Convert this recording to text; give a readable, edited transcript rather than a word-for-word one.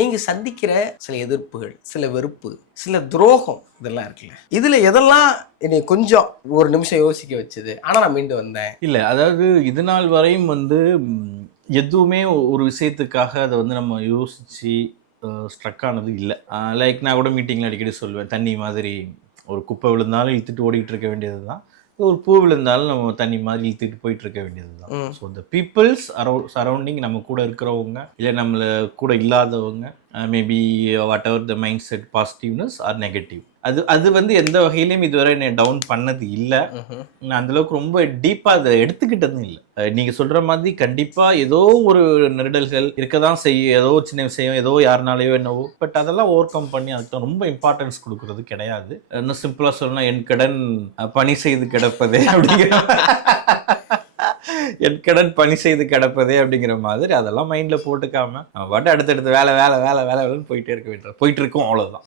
நீங்க சந்திக்கிற சில எதிர்ப்புகள், சில வெறுப்பு, சில துரோகம் இதெல்லாம் இருக்குல்ல. இதுல எதெல்லாம் என்னை கொஞ்சம் ஒரு நிமிஷம் யோசிக்க வச்சது. ஆனா நான் மீண்டு வந்தேன். இல்ல அதாவது இது நாள் வரையும் எதுவுமே ஒரு விஷயத்துக்காக அதை நம்ம யோசிச்சு ஸ்ட்ரக் ஆனது இல்லை. லைக் நான் கூட மீட்டிங்கில் அடிக்கடி சொல்லுவேன், தண்ணி மாதிரி ஒரு குப்பை விழுந்தாலும் இழுத்துட்டு ஓடிட்டு இருக்க வேண்டியது தான், ஒரு பூ விழுந்தாலும் நம்ம தண்ணி மாதிரி இழுத்துட்டு போயிட்டு இருக்க வேண்டியது தான். ஸோ இந்த பீப்புள்ஸ் சரௌண்டிங் நம்ம கூட இருக்கிறவங்க இல்லை நம்மள கூட இல்லாதவங்க, maybe whatever the mindset, positiveness or negative, அது எந்த வகையிலையும் இதுவரை என்னை டவுன் பண்ணது இல்லை. நான் அந்தளவுக்கு ரொம்ப டீப்பாக அதை எடுத்துக்கிட்டதும் இல்லை. நீங்கள் சொல்கிற மாதிரி கண்டிப்பாக ஏதோ ஒரு நெருடல்கள் இருக்க தான் செய்யும், ஏதோ சின்ன விஷயம், ஏதோ யாருனாலேயோ என்னவோ, பட் அதெல்லாம் ஓவர் கம் பண்ணி அதுக்கு ரொம்ப இம்பார்ட்டன்ஸ் கொடுக்கறது கிடையாது. இன்னும் சிம்பிளாக சொல்லணும்னா, என் கடன் பணி செய்து கிடப்பதே அப்படிங்கிற என் கடன் பணி செய்து கிடப்பதே அப்படிங்கிற மாதிரி அதெல்லாம் மைண்டில் போட்டுக்காம பாட்டு அடுத்தடுத்து வேலை வேலை வேலை வேலை வேலைன்னு போயிட்டே இருக்க வேண்டிய போயிட்டு இருக்கோம், அவ்வளோதான்.